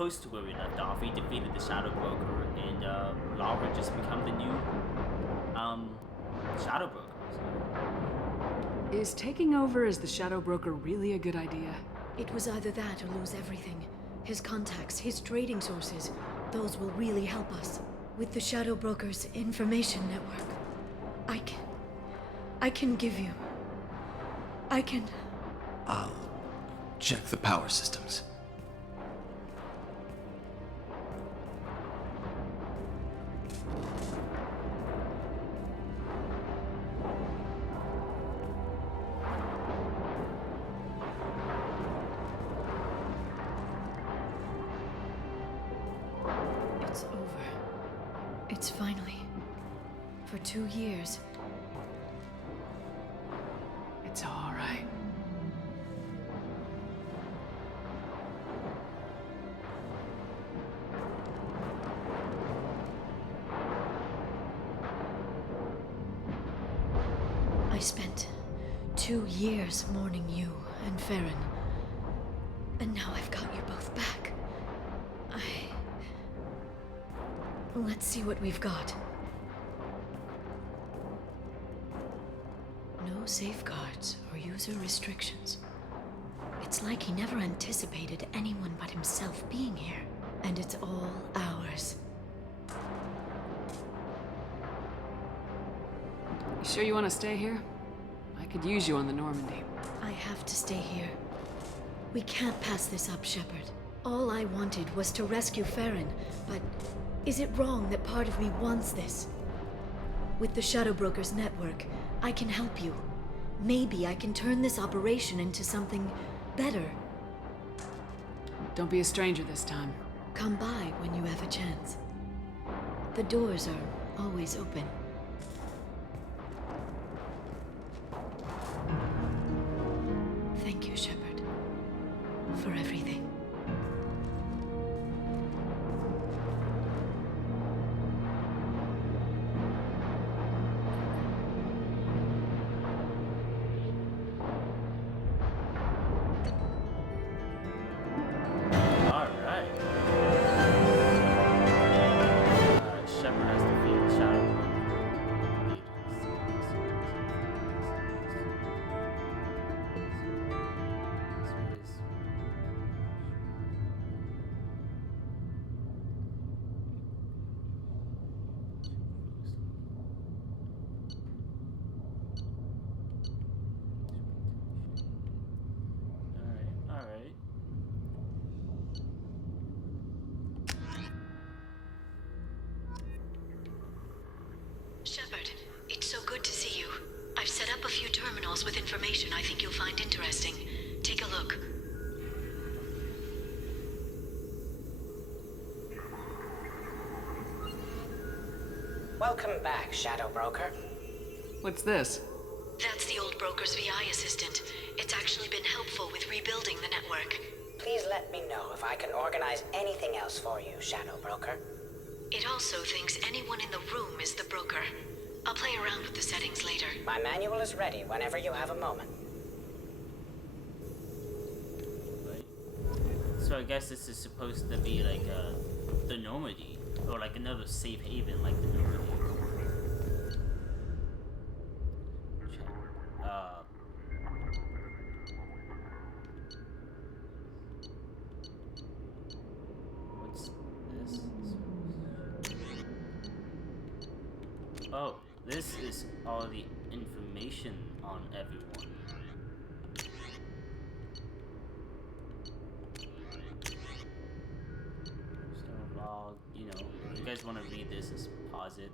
close to where we left off. We defeated the Shadow Broker, and Laura just become the new Shadow Broker. Is taking over as the Shadow Broker really a good idea? It was either that or lose everything. His contacts, his trading sources, those will really help us. With the Shadow Broker's information network, I can give you... I'll check the power systems. It's over. It's finally. For 2 years. It's all right. I spent 2 years mourning you and Farron. And now I've got you both back. Let's see what we've got. No safeguards or user restrictions. It's like he never anticipated anyone but himself being here. And it's all ours. You sure you want to stay here? I could use you on the Normandy. I have to stay here. We can't pass this up, Shepard. All I wanted was to rescue Farron, but is it wrong that part of me wants this? With the Shadow Broker's network, I can help you. Maybe I can turn this operation into something better. Don't be a stranger this time. Come by when you have a chance. The doors are always open. Thank you, Shepard, for everything. Shepard, it's so good to see you. I've set up a few terminals with information I think you'll find interesting. Take a look. Welcome back, Shadow Broker. What's this? That's the old broker's VI assistant. It's actually been helpful with rebuilding the network. Please let me know if I can organize anything else for you, Shadow Broker. It also thinks anyone in the room is the broker. I'll play around with the settings later. My manual is ready whenever you have a moment. Right. So I guess this is supposed to be like the Normandy, or like another safe haven like the Normandy. What's this? Oh, this is all the information on everyone. So log, you know, if you guys want to read this, just pause it.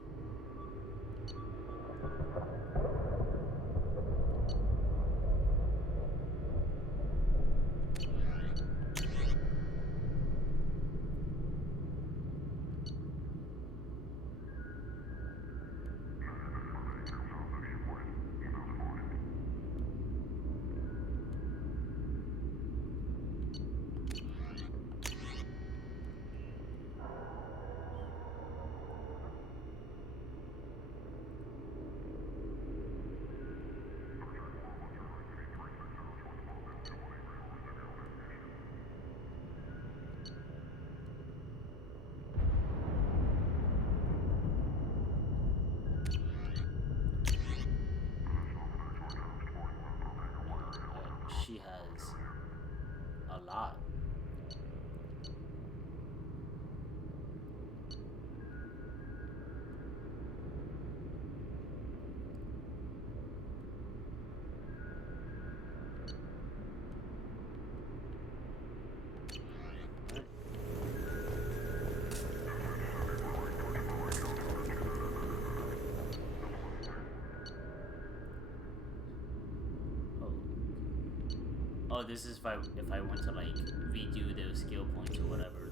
she has a lot. Oh, this is if I want to like redo those skill points or whatever.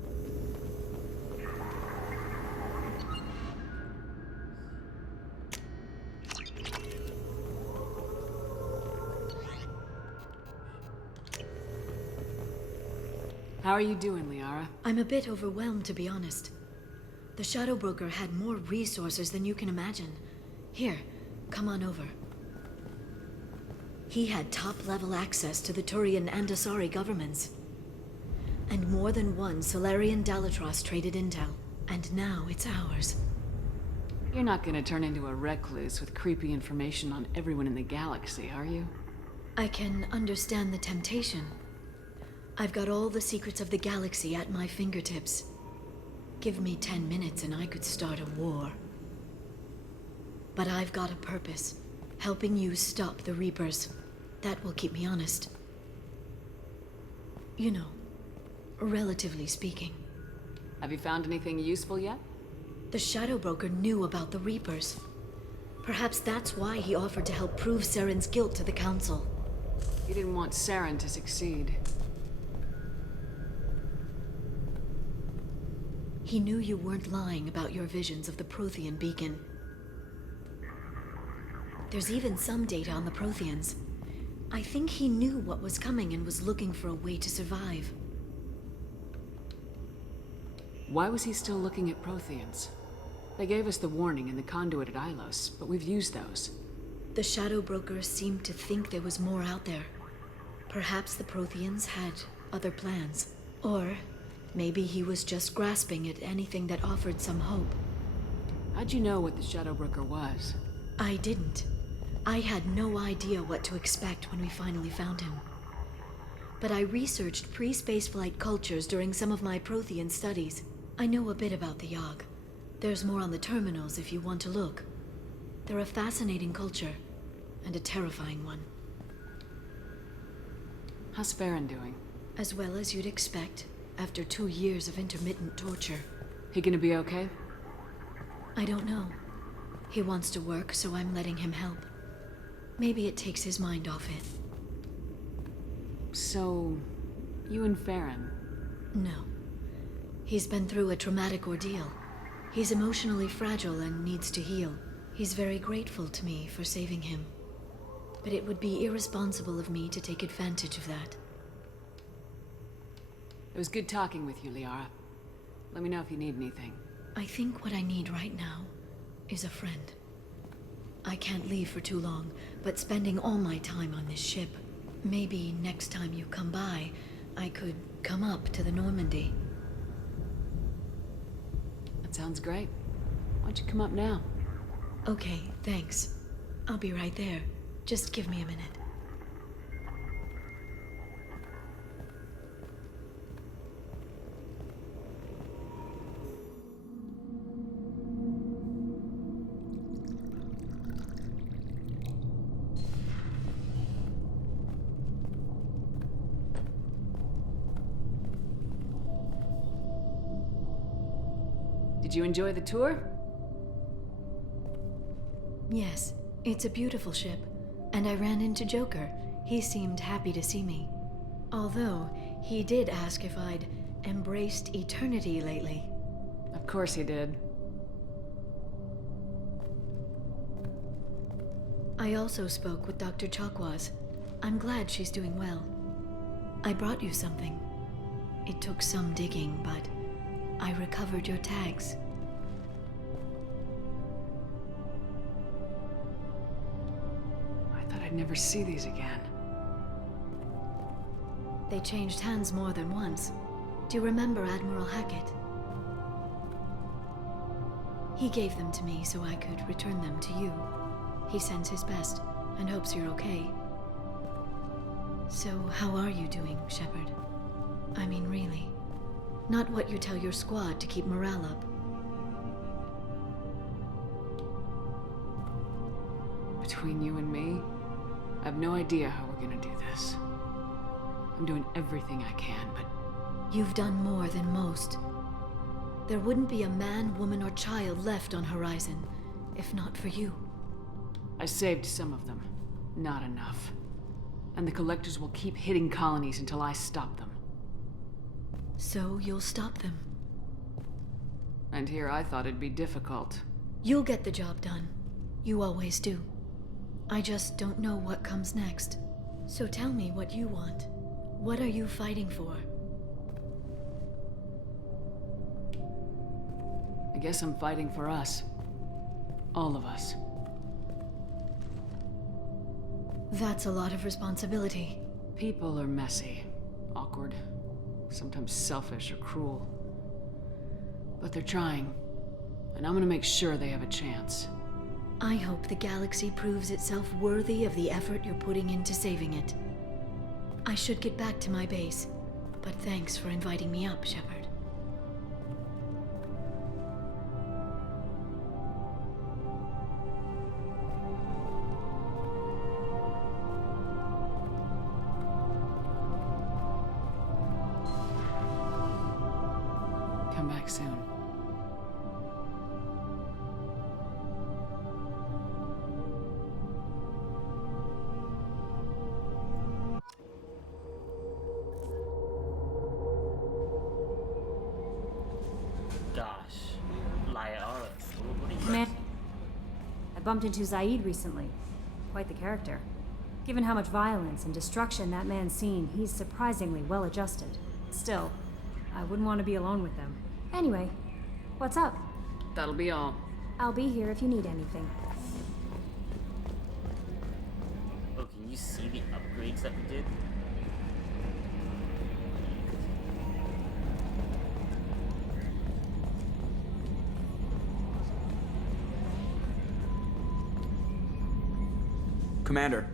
How are you doing, Liara? I'm a bit overwhelmed, to be honest. The Shadow Broker had more resources than you can imagine. Here, come on over. He had top-level access to the Turian and Asari governments. And more than one Solarian Dalatros traded intel. And now it's ours. You're not gonna turn into a recluse with creepy information on everyone in the galaxy, are you? I can understand the temptation. I've got all the secrets of the galaxy at my fingertips. Give me 10 minutes and I could start a war. But I've got a purpose. Helping you stop the Reapers. That will keep me honest. You know, relatively speaking. Have you found anything useful yet? The Shadow Broker knew about the Reapers. Perhaps that's why he offered to help prove Saren's guilt to the Council. He didn't want Saren to succeed. He knew you weren't lying about your visions of the Prothean beacon. There's even some data on the Protheans. I think he knew what was coming and was looking for a way to survive. Why was he still looking at Protheans? They gave us the warning in the conduit at Ilos, but we've used those. The Shadow Broker seemed to think there was more out there. Perhaps the Protheans had other plans. Or maybe he was just grasping at anything that offered some hope. How'd you know what the Shadow Broker was? I didn't. I had no idea what to expect when we finally found him. But I researched pre-spaceflight cultures during some of my Prothean studies. I know a bit about the Yogg. There's more on the terminals if you want to look. They're a fascinating culture, and a terrifying one. How's Farron doing? As well as you'd expect, after 2 years of intermittent torture. He gonna be okay? I don't know. He wants to work, so I'm letting him help. Maybe it takes his mind off it. So, you and Farron? No. He's been through a traumatic ordeal. He's emotionally fragile and needs to heal. He's very grateful to me for saving him. But it would be irresponsible of me to take advantage of that. It was good talking with you, Liara. Let me know if you need anything. I think what I need right now is a friend. I can't leave for too long, but spending all my time on this ship. Maybe next time you come by, I could come up to the Normandy. That sounds great. Why don't you come up now? Okay, thanks. I'll be right there. Just give me a minute. Did you enjoy the tour? Yes, it's a beautiful ship. And I ran into Joker. He seemed happy to see me. Although, he did ask if I'd embraced eternity lately. Of course he did. I also spoke with Dr. Chakwas. I'm glad she's doing well. I brought you something. It took some digging, but I recovered your tags. I thought I'd never see these again. They changed hands more than once. Do you remember Admiral Hackett? He gave them to me so I could return them to you. He sends his best and hopes you're okay. So, how are you doing, Shepard? I mean, really. Not what you tell your squad to keep morale up. Between you and me, I have no idea how we're gonna do this. I'm doing everything I can, but You've done more than most. There wouldn't be a man, woman, or child left on Horizon, if not for you. I saved some of them. Not enough. And the Collectors will keep hitting colonies until I stop them. So you'll stop them. And here I thought it'd be difficult. You'll get the job done. You always do. I just don't know what comes next. So tell me what you want. What are you fighting for? I guess I'm fighting for us. All of us. That's a lot of responsibility. People are messy, awkward, sometimes selfish or cruel. But they're trying, and I'm gonna make sure they have a chance. I hope the galaxy proves itself worthy of the effort you're putting into saving it. I should get back to my base, but thanks for inviting me up, Shepard. Come back soon. Gosh. Liara. What do you Man, I bumped into Zaid recently. Quite the character. Given how much violence and destruction that man's seen, he's surprisingly well adjusted. Still, I wouldn't want to be alone with them. Anyway, what's up? That'll be all. I'll be here if you need anything. Oh, can you see the upgrades that we did? Commander.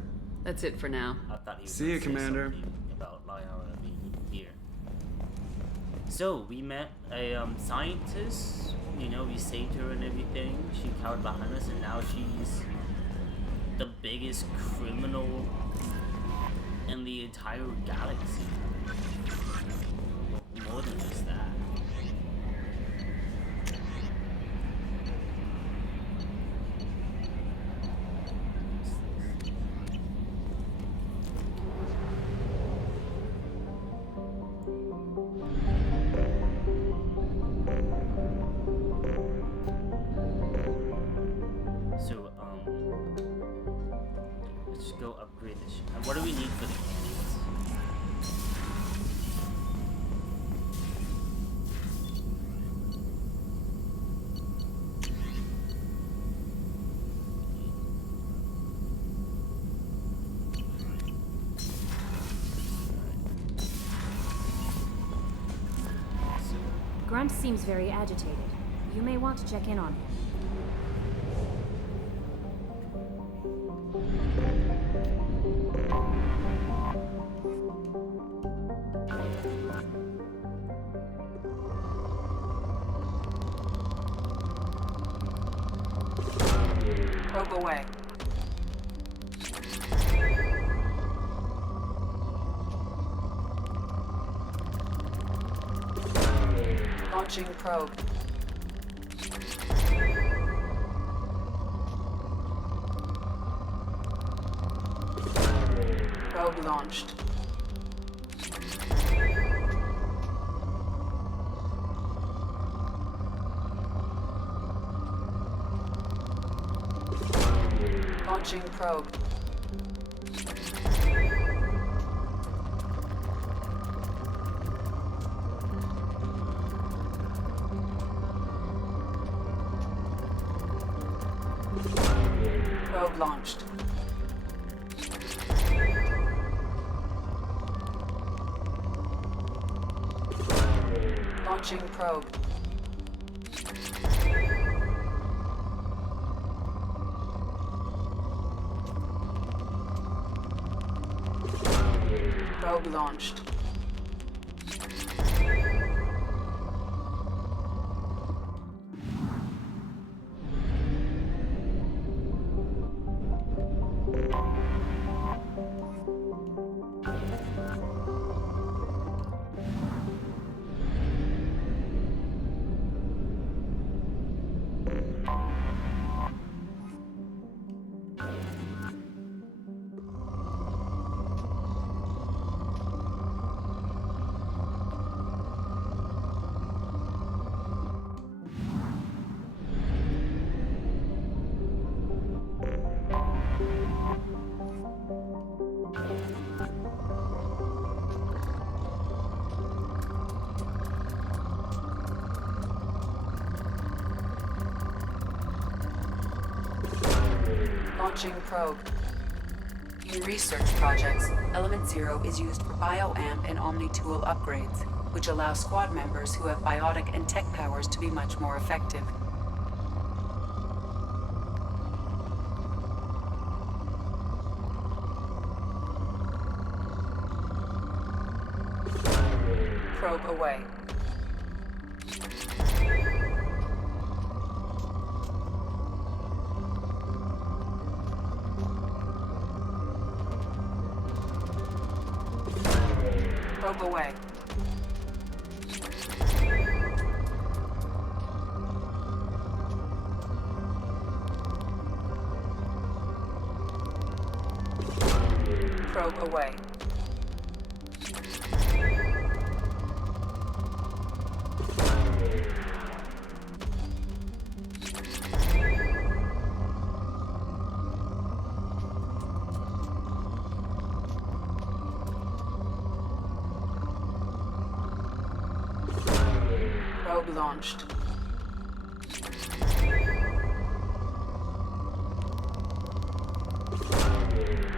That's it for now. I thought he was See gonna you, say Commander. something about Liara being here. So, we met a scientist. You know, we saved her and everything. She cowered behind us, and now she's the biggest criminal in the entire galaxy. More than just that. So, let's just go upgrade this ship. And what do we need for the cannons? So, Grunt seems very agitated. You may want to check in on him. Probe away. Launching probe. Probe launched. Launching probe. Probe launched. Launching probe. Probe launched. Launching probe. In research projects, Element Zero is used for bioamp and Omni-tool upgrades, which allow squad members who have biotic and tech powers to be much more effective. Probe away. Probe away. Probe away. Probe launched.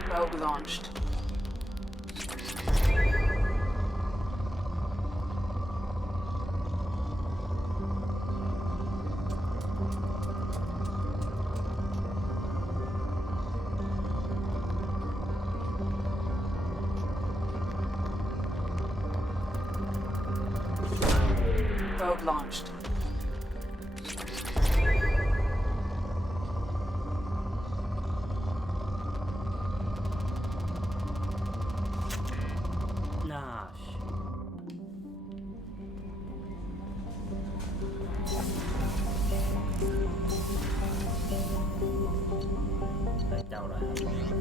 Probe launched. Probe launched. Nah, I doubt I have enough.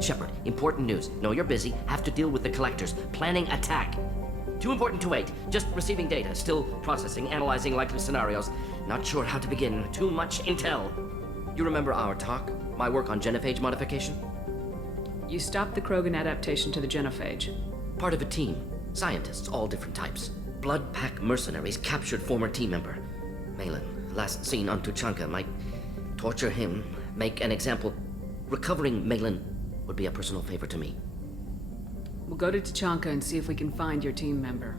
Shepard, important news. Know you're busy. Have to deal with the collectors. Planning attack. Too important to wait. Just receiving data. Still processing, analyzing likely scenarios. Not sure how to begin. Too much intel. You remember our talk? My work on genophage modification? You stopped the Krogan adaptation to the genophage. Part of a team. Scientists, all different types. Blood Pack mercenaries captured former team member. Malin, last seen on Tuchanka, might torture him, make an example. Recovering Malin would be a personal favor to me. We'll go to Tuchanka and see if we can find your team member.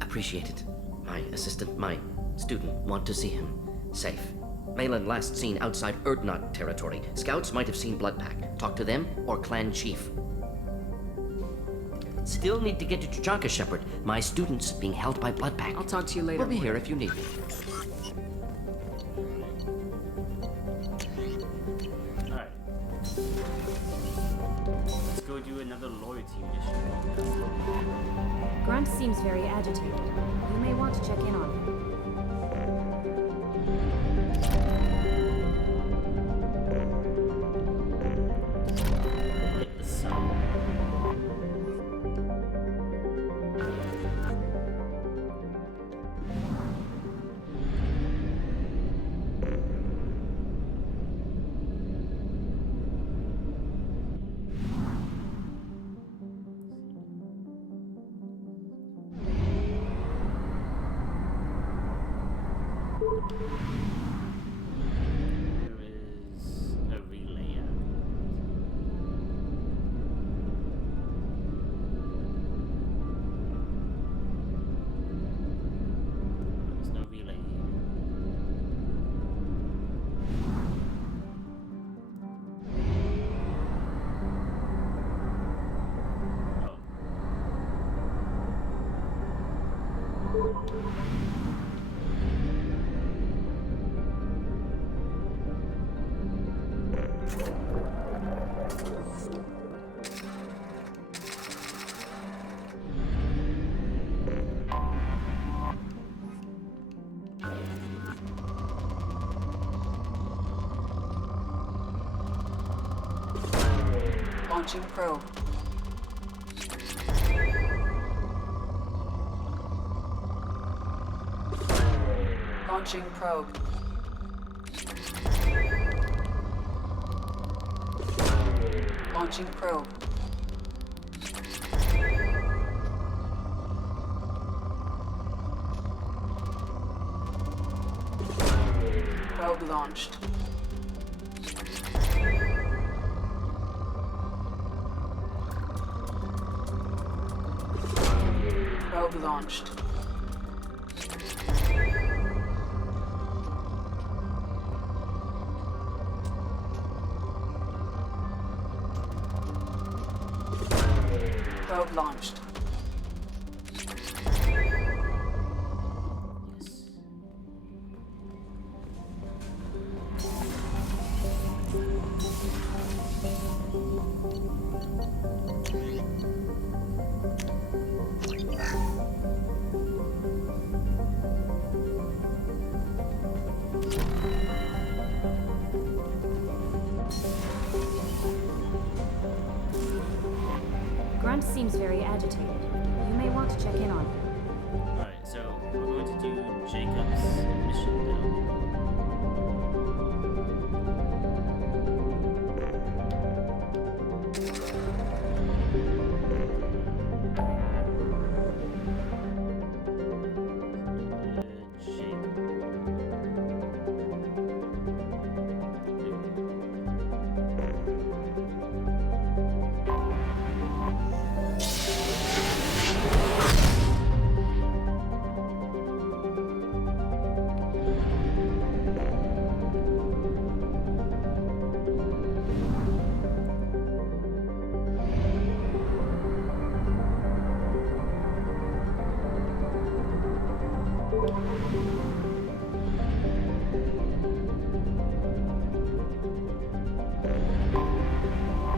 Appreciate it. My assistant, my student, want to see him. Safe. Malin last seen outside Urdnot territory. Scouts might have seen Blood Pack. Talk to them or clan chief. Still need to get to Tuchanka, Shepard. My student's being held by Blood Pack. I'll talk to you later. We'll be here if you need me. Alright. Let's go do another loyalty mission. Grunt seems very agitated. You may want to check in on him. There is a relay app. There's no relay here. Launching probe. Launching probe. Launching probe. Probe launched. Probe launched. Probe launched. Yes. Grunt seems very agitated. You may want to check in on him. Alright, so we're going to do Jacob's mission now.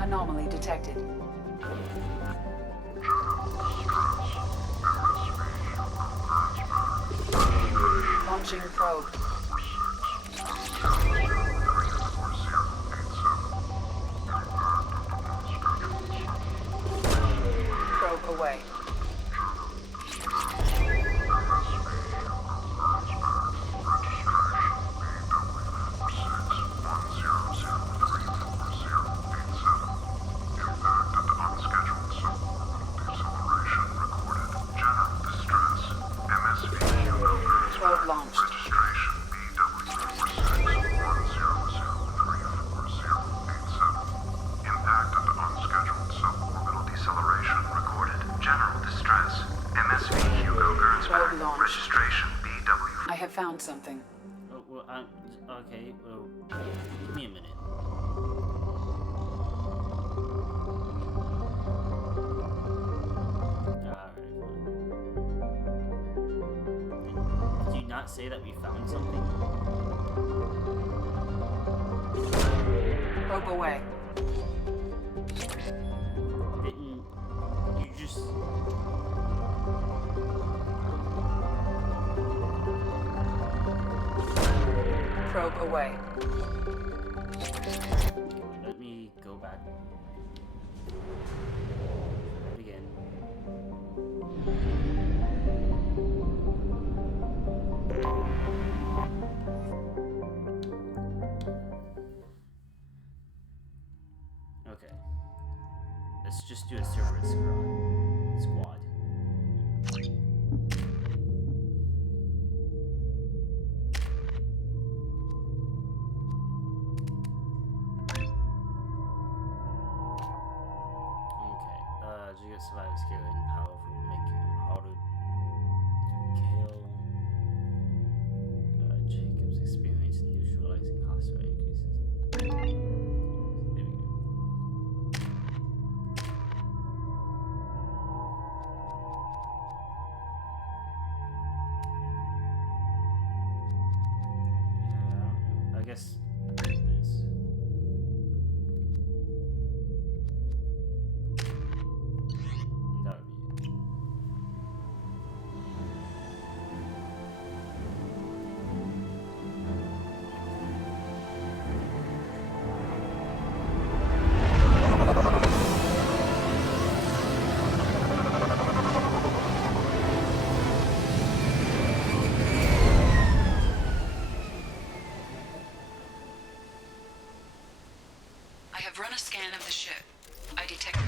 Anomaly detected. Launching probe. away. Probe launched. Probe launched. Registration BW. I have found something. Oh, well, okay, well, give me a minute. Alright, fine. Did you not say that we found something? Probe away. Didn't you just... Probe away. Let me go back. Again. Okay. Let's just do a server squad. Jigga survival skill and powerful, making him harder to kill. Jacob's experience in neutralizing hostile increases. There we go. I guess this. I have run a scan of the ship. I detect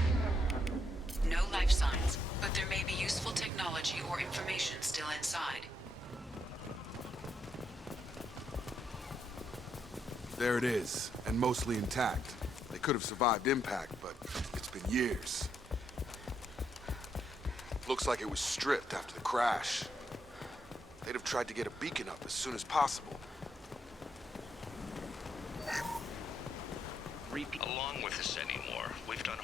no life signs, but there may be useful technology or information still inside. There it is, and mostly intact. They could have survived impact, but it's been years. Looks like it was stripped after the crash. They'd have tried to get a beacon up as soon as possible. Along with this anymore. We've done.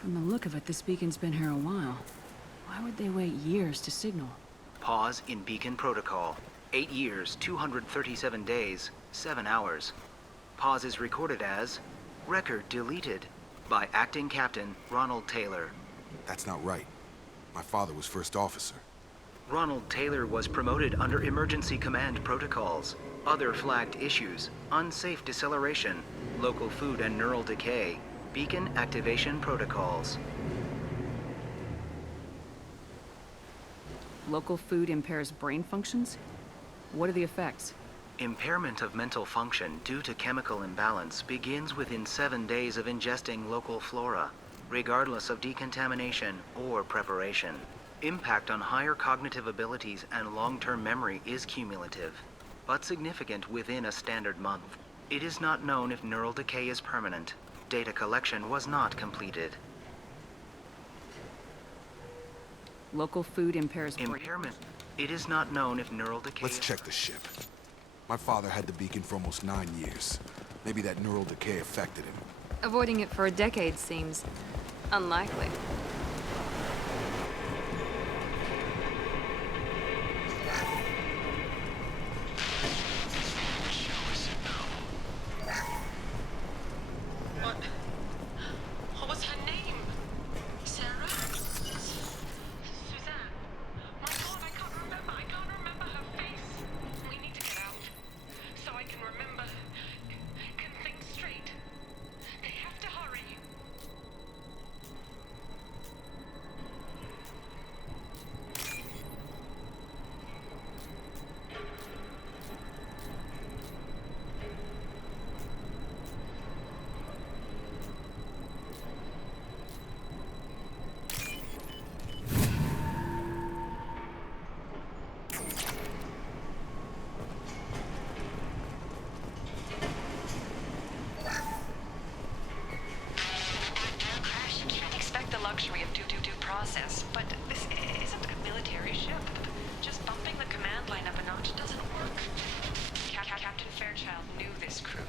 From the look of it, this beacon's been here a while. Why would they wait years to signal? Pause in beacon protocol. 8 years, 237 days, 7 hours. Pause is recorded as record deleted by Acting Captain Ronald Taylor. That's not right. My father was first officer. Ronald Taylor was promoted under emergency command protocols. Other flagged issues: unsafe deceleration, local food and neural decay, beacon activation protocols. Local food impairs brain functions? What are the effects? Impairment of mental function due to chemical imbalance begins within 7 days of ingesting local flora, regardless of decontamination or preparation. Impact on higher cognitive abilities and long-term memory is cumulative, but significant within a standard month. It is not known if neural decay is permanent. Data collection was not completed. Local food impairs Impairment. It is not known if neural decay. Let's check the ship. My father had the beacon for almost 9 years. Maybe that neural decay affected him. Avoiding it for a decade seems unlikely. What was her name? Sarah? Suzanne? My God, I can't remember her face. We need to get out, so I can remember, can think straight. They have to hurry. luxury of due process, but this isn't a military ship. Just bumping the command line up a notch doesn't work. Captain Fairchild knew this crew.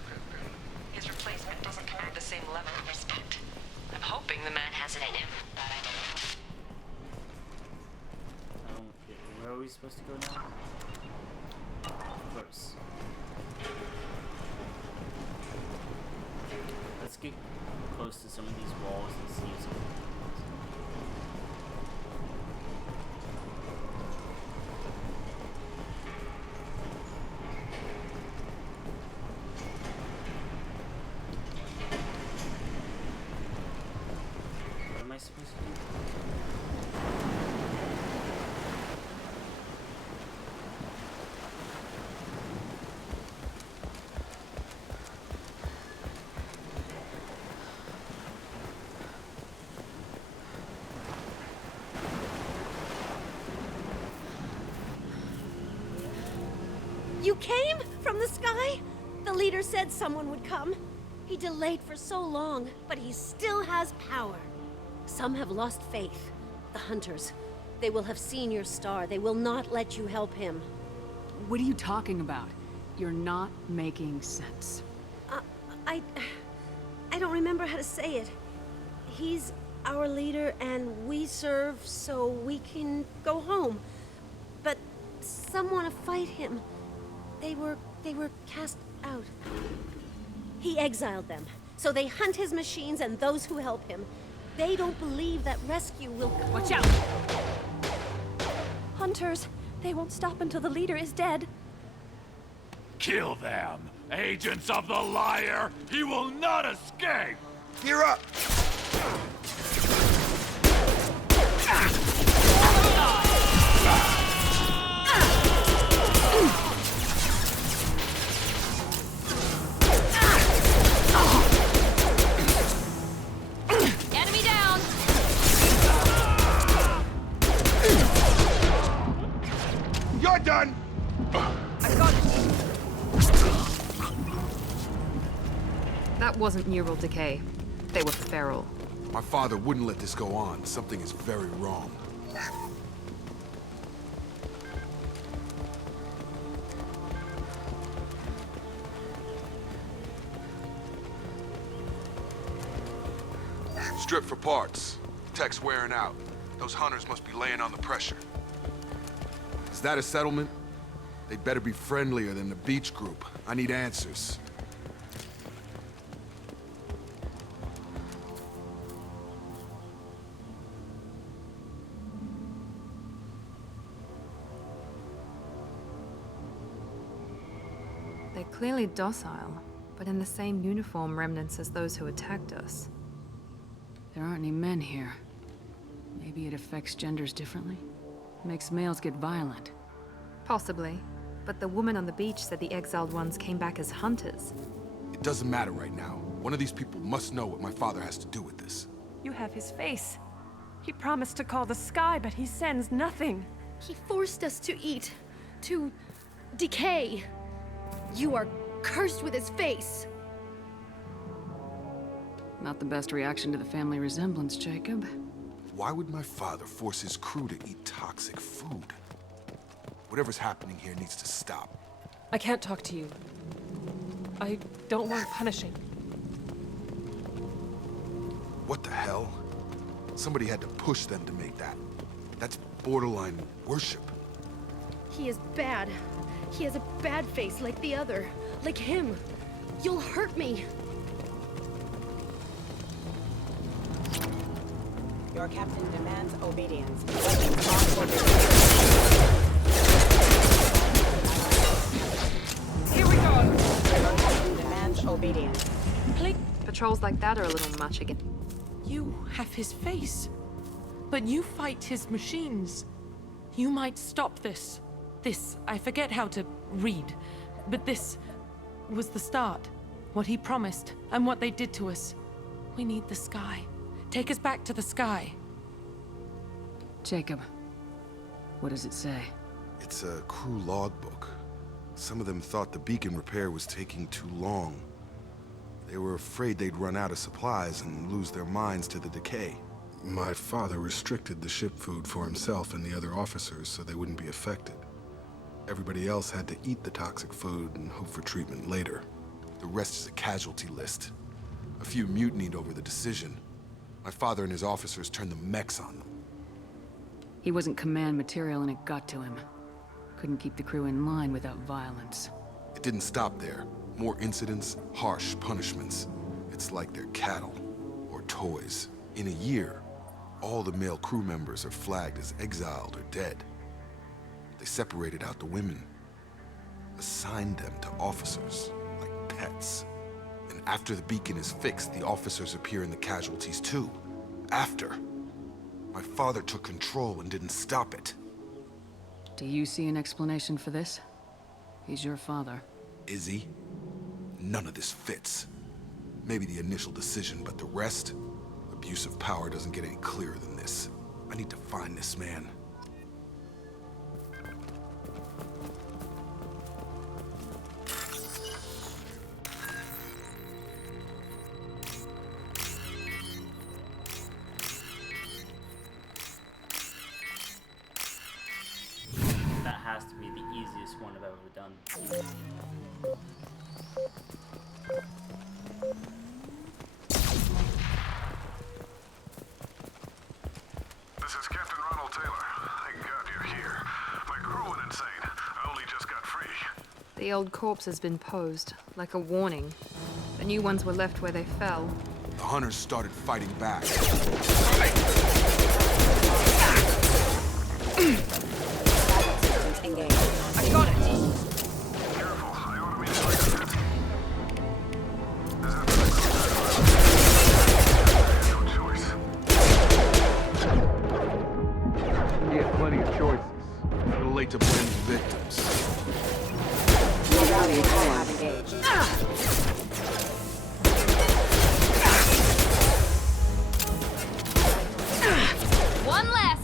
His replacement doesn't command the same level of respect. I'm hoping the man has it in him. Where are we supposed to go now? First. Let's get close to some of these walls and see if something happens. What am I supposed to do? You came from the sky? The leader said someone would come. He delayed for so long, but he still has power. Some have lost faith. The Hunters. They will have seen your star. They will not let you help him. What are you talking about? You're not making sense. I don't remember how to say it. He's our leader and we serve so we can go home. But some want to fight him. They were cast out. He exiled them, so they hunt his machines and those who help him. They don't believe that rescue will come. Watch out! Hunters, they won't stop until the leader is dead. Kill them! Agents of the liar! He will not escape! Gear up! Enemy down! You're done! I got it. That wasn't neural decay. They were feral. My father wouldn't let this go on. Something is very wrong. Strip for parts. Tech's wearing out. Those hunters must be laying on the pressure. Is that a settlement? They'd better be friendlier than the beach group. I need answers. They're clearly docile, but in the same uniform remnants as those who attacked us. There aren't any men here. Maybe it affects genders differently? Makes males get violent. Possibly. But the woman on the beach said the exiled ones came back as hunters. It doesn't matter right now. One of these people must know what my father has to do with this. You have his face. He promised to call the sky, but he sends nothing. He forced us to eat, to decay. You are cursed with his face. Not the best reaction to the family resemblance, Jacob. Why would my father force his crew to eat toxic food? Whatever's happening here needs to stop. I can't talk to you. I don't want punishing. What the hell? Somebody had to push them to make that. That's borderline worship. He is bad. He has a bad face like the other. Like him. You'll hurt me. Your captain demands obedience. Here we go! Your captain demands obedience. Please. Patrols like that are a little much again. You have his face. But you fight his machines. You might stop this. This, I forget how to read. But this was the start. What he promised, and what they did to us. We need the sky. Take us back to the sky. Jacob, what does it say? It's a crew logbook. Some of them thought the beacon repair was taking too long. They were afraid they'd run out of supplies and lose their minds to the decay. My father restricted the ship food for himself and the other officers so they wouldn't be affected. Everybody else had to eat the toxic food and hope for treatment later. The rest is a casualty list. A few mutinied over the decision. My father and his officers turned the mechs on them. He wasn't command material and it got to him. Couldn't keep the crew in line without violence. It didn't stop there. More incidents, harsh punishments. It's like they're cattle or toys. In a year, all the male crew members are flagged as exiled or dead. They separated out the women, assigned them to officers like pets. And after the beacon is fixed, the officers appear in the casualties too. After. My father took control and didn't stop it. Do you see an explanation for this? He's your father. Is he? None of this fits. Maybe the initial decision, but the rest? Abuse of power doesn't get any clearer than this. I need to find this man. That has to be the easiest one I've ever done. This is Captain Ronald Taylor. Thank God you're here. My crew went insane. I only just got free. The old corpse has been posed, like a warning. The new ones were left where they fell. The hunters started fighting back. Engage. I got it! Careful, I automated my defense. No choice. He had plenty of choices. A little late to blame the victims. One less!